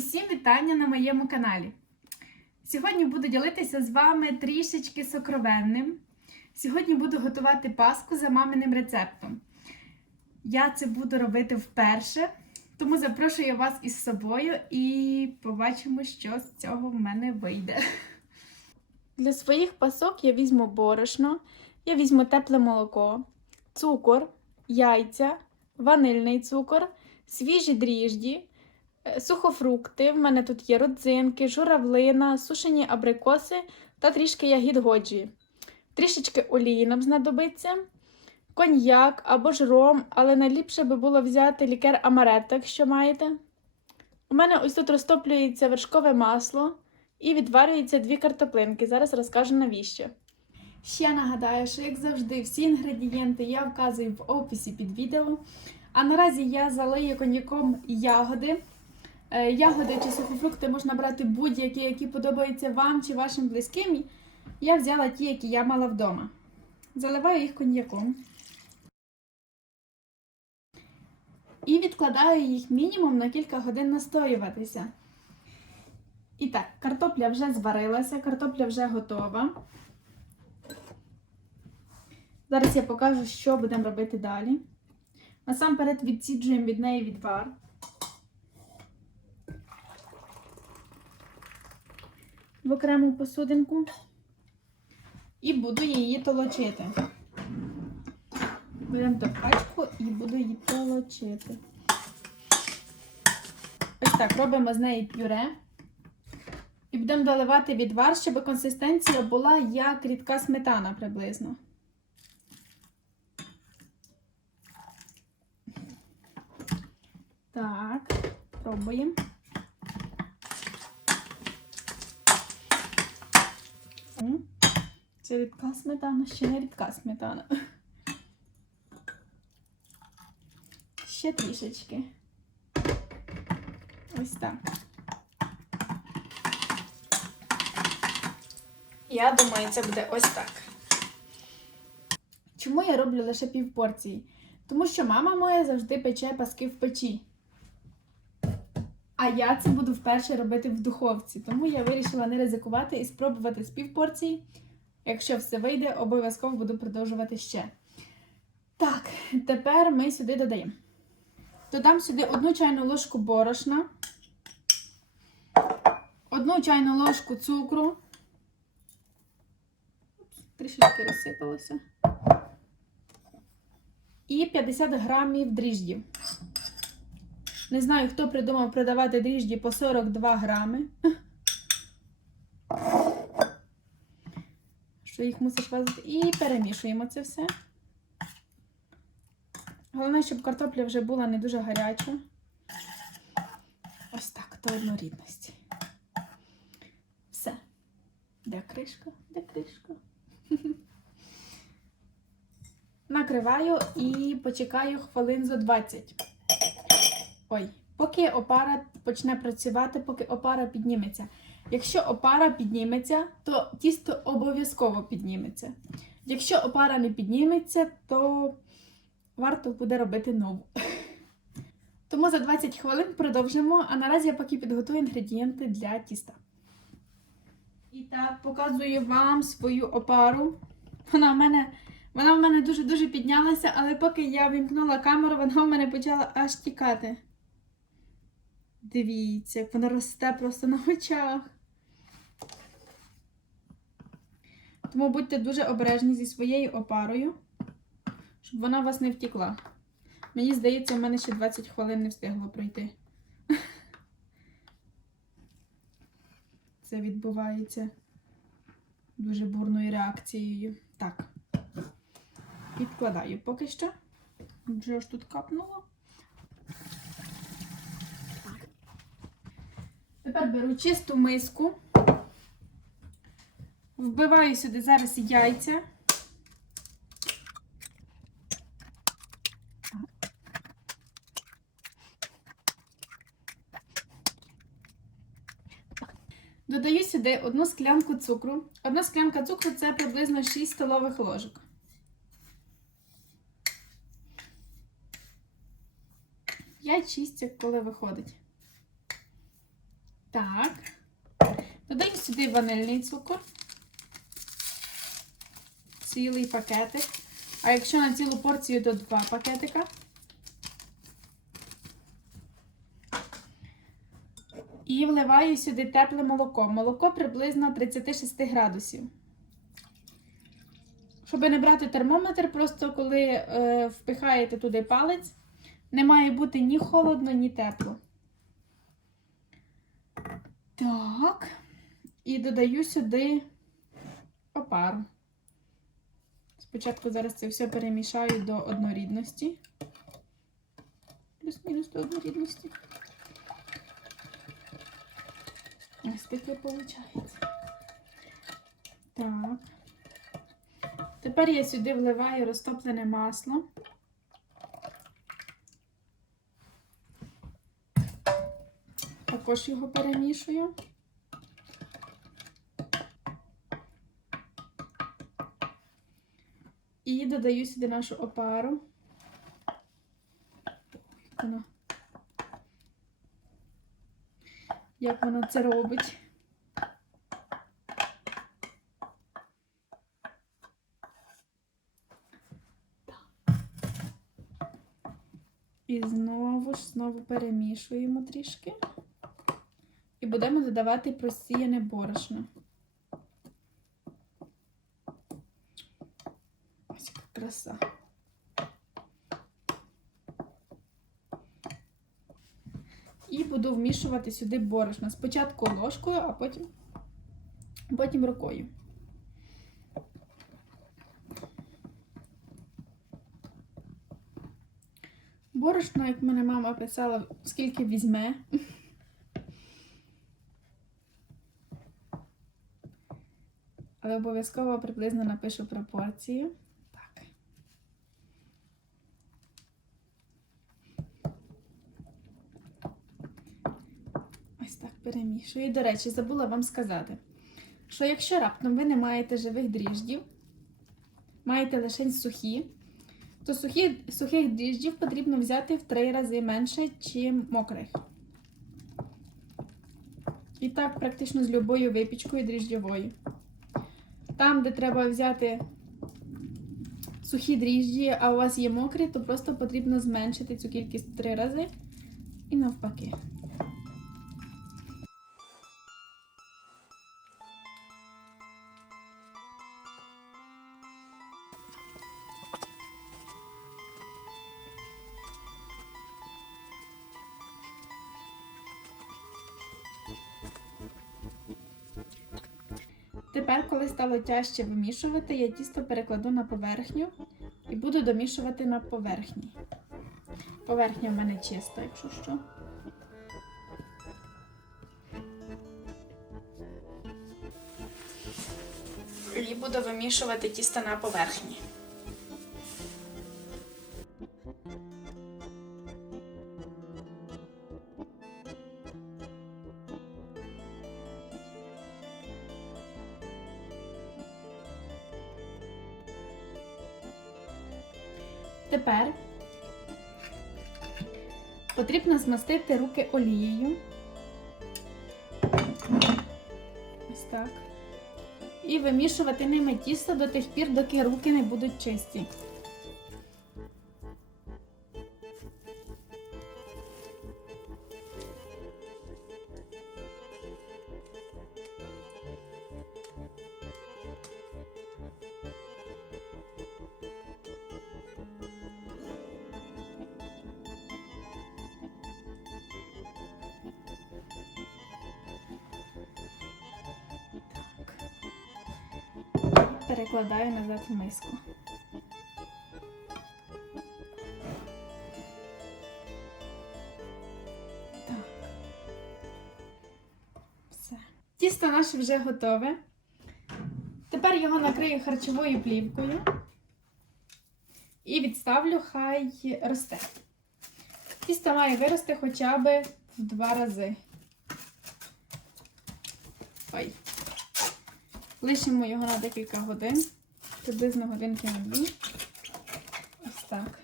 Усім вітання на моєму каналі. Сьогодні буду ділитися з вами трішечки сокровенним. Сьогодні буду готувати паску за маминим рецептом. Я це буду робити вперше, тому запрошую вас із собою і побачимо, що з цього в мене вийде. Для своїх пасок я візьму борошно, я візьму тепле молоко, цукор, яйця, ванильний цукор, свіжі дріжджі, сухофрукти. В мене тут є родзинки, журавлина, сушені абрикоси та трішки ягід годжі. Трішечки олії нам знадобиться, коньяк або ж ром, але найліпше би було взяти лікер амаретто, якщо маєте. У мене ось тут розтоплюється вершкове масло і відварюються дві картоплинки. Зараз розкажу навіщо. Ще нагадаю, що, як завжди, всі інгредієнти я вказую в описі під відео. А наразі я залию коньяком ягоди. Е, Ягоди чи сухофрукти можна брати будь-які, які подобаються вам чи вашим близьким. Я взяла ті, які я мала вдома. Заливаю їх коньяком. І відкладаю їх мінімум на кілька годин настоюватися. І так, картопля вже зварилася, картопля вже готова. Зараз я покажу, що будемо робити далі. Насамперед відсіджуємо від неї відвар. В окрему посудинку. І буду її толочити. Беремо топачку і буду її толочити. Ось так, робимо з неї пюре. І будемо доливати відвар, щоб консистенція була як рідка сметана приблизно. Так, пробуємо. Це рідка сметана, ще не рідка сметана. Ще трішечки. Ось так. Я думаю, це буде ось так. Чому я роблю лише пів порції? Тому що мама моя завжди пече паски в печі. А я це буду вперше робити в духовці, тому я вирішила не ризикувати і спробувати з пів порції. Якщо все вийде, обов'язково буду продовжувати ще. Так, тепер ми сюди додаємо. Додам сюди одну чайну ложку борошна, одну чайну ложку цукру. Трішечки розсипалося. І 50 грамів дріждів. Не знаю, хто придумав продавати дріжджі по 42 грами. Що їх мусиш вазити. І перемішуємо це все. Головне, щоб картопля вже була не дуже гаряча. Ось так, до однорідності. Все. Де кришка? Де кришка? Накриваю і почекаю хвилин за 20. Ой, поки опара почне працювати, поки опара підніметься. Якщо опара підніметься, то тісто обов'язково підніметься. Якщо опара не підніметься, то варто буде робити нову. Тому за 20 хвилин продовжимо, а наразі я поки підготую інгредієнти для тіста. І так, показую вам свою опару. Вона в мене, вона в мене дуже-дуже піднялася, але поки я вімкнула камеру, вона в мене почала аж тікати. Дивіться, як вона росте просто на очах. Тому будьте дуже обережні зі своєю опарою, щоб вона у вас не втікла. Мені здається, у мене ще 20 хвилин не встигло пройти. Це відбувається дуже бурною реакцією. Так, відкладаю поки що. Вже ж тут капнуло. Тепер беру чисту миску, вбиваю сюди зараз яйця. Додаю сюди одну склянку цукру. Одна склянка цукру це приблизно 6 столових ложок. Я чистю, коли виходить. Так. Додаю сюди ванильний цукор. Цілий пакетик. А якщо на цілу порцію, то два пакетика. І вливаю сюди тепле молоко. Молоко приблизно 36 градусів. Щоб не брати термометр, просто коли е, впихаєте туди палець, не має бути ні холодно, ні тепло. Так. І додаю сюди опару. Спочатку зараз це все перемішаю до однорідності. Плюс-мінус до однорідності. Ось таке виходить. Так. Тепер я сюди вливаю розтоплене масло. Також його перемішую. Додаю сюди нашу опару. Як воно, як воно це робить. І знову ж знову перемішуємо трішки. І будемо додавати просіяне борошно. Ось яка краса. І буду вмішувати сюди борошно. Спочатку ложкою, а потім, потім рукою. Борошно, як мене мама писала, скільки візьме. Але обов'язково приблизно напишу пропорцію. Так. Ось так перемішую. І, до речі, забула вам сказати, що якщо раптом ви не маєте живих дріждів, маєте лише сухі, то сухі, сухих дріждів потрібно взяти в три рази менше, ніж мокрих. І так, практично з любою випічкою дріжджовою. Там, де треба взяти сухі дріжджі, а у вас є мокрі, то просто потрібно зменшити цю кількість в три рази і навпаки. Тепер, коли стало тяжче вимішувати, я тісто перекладу на поверхню і буду домішувати на поверхні. Поверхня в мене чиста, якщо що. І буду вимішувати тісто на поверхні. Тепер потрібно змастити руки олією. Ось так. І вимішувати ними тісто до тих пір, доки руки не будуть чисті. Перекладаю назад в миску. Так. Все. Тісто наше вже готове. Тепер його накрию харчовою плівкою і відставлю, хай росте. Тісто має вирости хоча б в два рази. Ой. Лишимо його на декілька годин, приблизно годинки на дві. Ось так.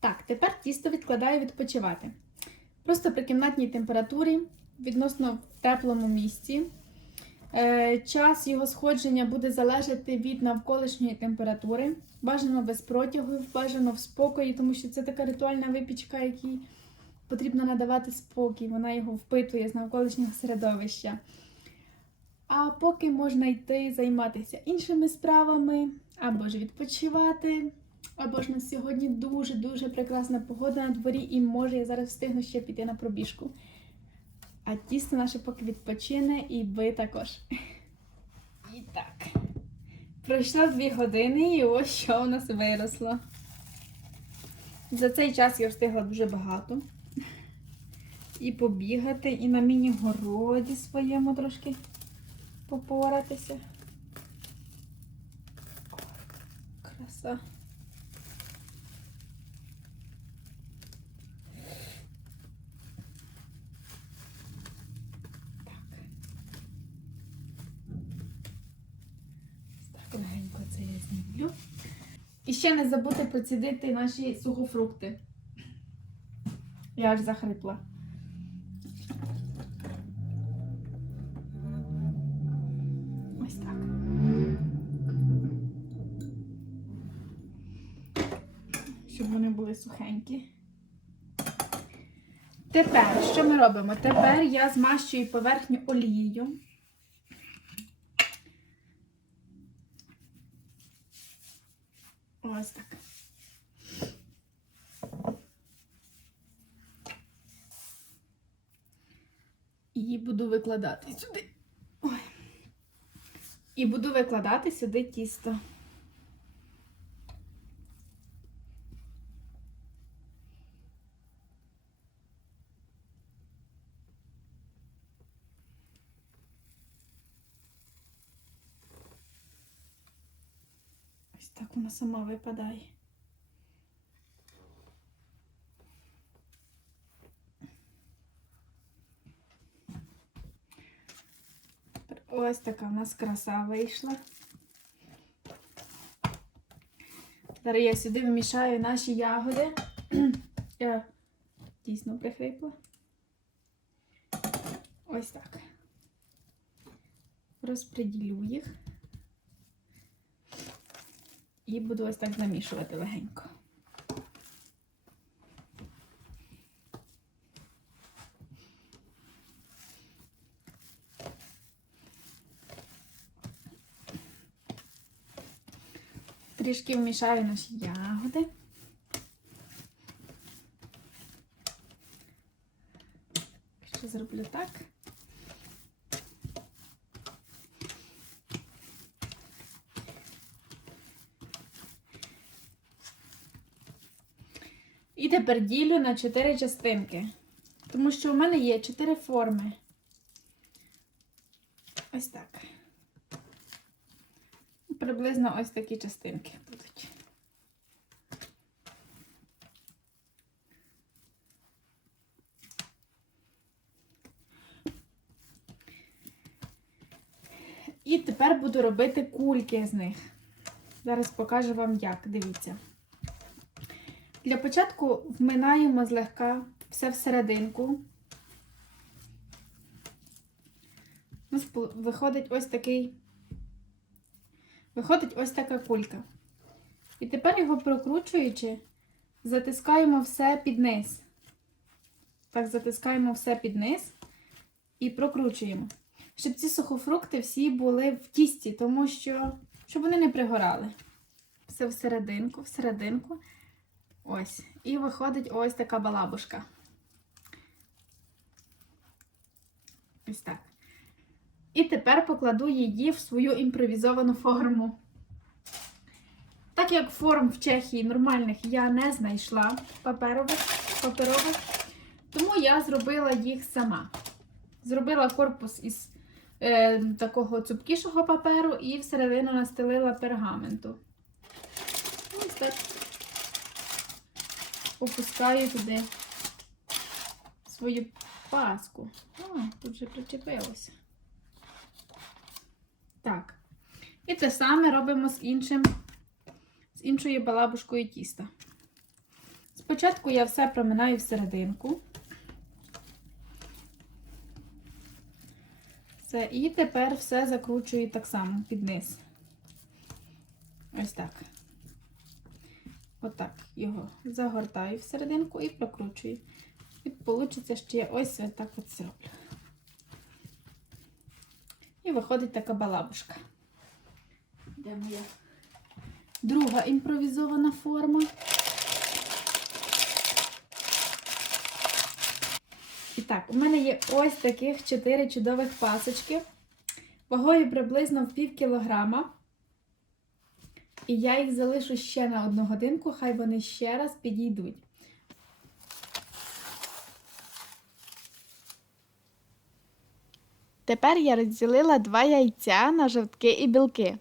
Так, тепер тісто відкладаю відпочивати. Просто при кімнатній температурі, відносно в теплому місці. Е, Час його сходження буде залежати від навколишньої температури. Бажано без протягів, бажано в спокої, тому що це така ритуальна випічка, якій потрібно надавати спокій. Вона його впитує з навколишнього середовища. А поки можна йти займатися іншими справами, або ж відпочивати, або ж на сьогодні дуже-дуже прекрасна погода на дворі, і може я зараз встигну ще піти на пробіжку. А тісто наше поки відпочине, і ви також. І так. Пройшло дві години, і ось що у нас виросло. За цей час я встигла дуже багато. І побігати, і на міні-городі своєму трошки попоратися. Краса. Легенько це я знімлю. І ще не забудьте процідити наші сухофрукти. Я аж захрипла. Вони були сухенькі. Тепер, що ми робимо? Тепер я змащую поверхню олією. Ось так. І буду викладати сюди. Ой. І буду викладати сюди тісто. Так вона сама випадає. Ось така в нас краса вийшла. Зараз я сюди вмішаю наші ягоди. Я дійсно прихрипла. Ось так. Розподілю їх. І буду ось так замішувати легенько. Трішки вмішаю наші ягоди. Ще зроблю так. І тепер ділю на 4 частинки. Тому що у мене є 4 форми. Ось так. Приблизно ось такі частинки будуть. І тепер буду робити кульки з них. Зараз покажу вам як. Дивіться. Для початку вминаємо злегка все всерединку. У виходить ось такий Виходить ось така кулька. І тепер його прокручуючи, затискаємо все під низ. Так, затискаємо все під низ і прокручуємо. Щоб ці сухофрукти всі були в тісті, тому що, щоб вони не пригорали. Все всерединку, всерединку. Ось. І виходить ось така балабушка. Ось так. І тепер покладу її в свою імпровізовану форму. Так як форм в Чехії нормальних я не знайшла паперових, паперових, тому я зробила їх сама. Зробила корпус із е, такого цупкішого паперу і всередину настелила пергаменту. Ось так опускаю туди свою паску. О, тут вже причепилося. Так. І те саме робимо з іншим, з іншою балабушкою тіста. Спочатку я все проминаю всерединку. Все, і тепер все закручую так само під низ. Ось так. Отак його загортаю всерединку і прокручую. І вийде, що я ось так от зроблю. І виходить така балабушка. Де моя друга імпровізована форма. І так, у мене є ось таких 4 чудових пасочки. Вагою приблизно в пів кілограма. І я їх залишу ще на одну годинку, хай вони ще раз підійдуть. Тепер я розділила два яйця на жовтки і білки.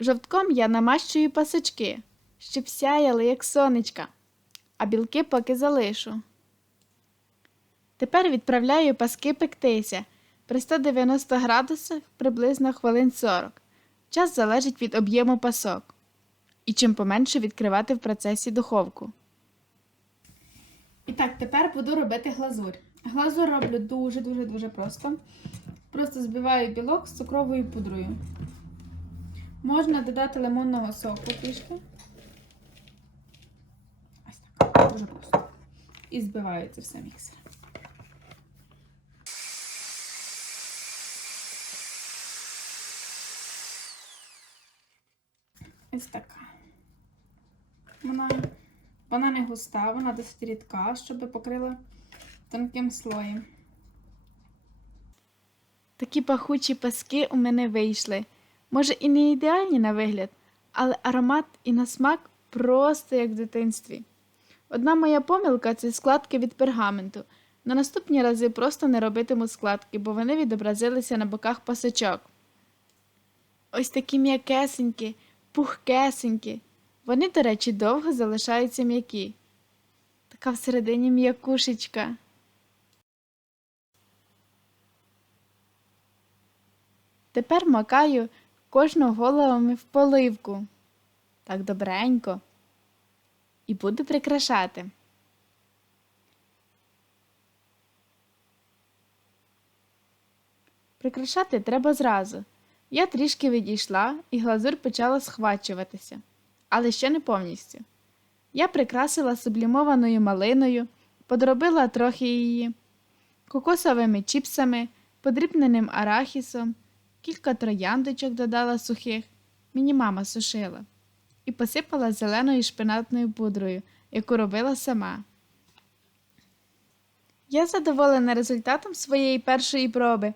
Жовтком я намащую пасочки, щоб сяяли, як сонечка, а білки поки залишу. Тепер відправляю паски пектися при 190 градусах приблизно хвилин 40. Час залежить від об'єму пасок. І чим поменше відкривати в процесі духовку. І так, тепер буду робити глазурь. Глазур роблю дуже-дуже дуже просто. Просто збиваю білок з цукровою пудрою. Можна додати лимонного соку трішки. Ось так. Дуже просто. І збиваю це все міксером. Ось така. Вона, вона не густа, вона досить рідка, щоб покрила тонким слоєм. Такі пахучі паски у мене вийшли. Може, і не ідеальні на вигляд, але аромат і на смак просто як в дитинстві. Одна моя помилка це складки від пергаменту. На наступні рази просто не робитиму складки, бо вони відобразилися на боках пасочок. Ось такі м'якесенькі, пухкесенькі. Вони, до речі, довго залишаються м'які. Така всередині м'якушечка. Тепер макаю кожну головами в поливку. Так добренько. І буду прикрашати. Прикрашати треба зразу. Я трішки відійшла, і глазур почала схвачуватися, але ще не повністю. Я прикрасила сублімованою малиною, подробила трохи її, кокосовими чіпсами, подрібненим арахісом, кілька трояндочок додала сухих, мені мама сушила, і посипала зеленою шпинатною пудрою, яку робила сама. Я задоволена результатом своєї першої проби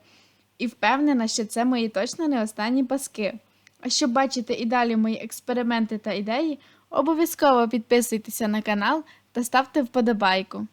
і впевнена, що це мої точно не останні паски. А щоб бачити і далі мої експерименти та ідеї, обов'язково підписуйтеся на канал та ставте вподобайку.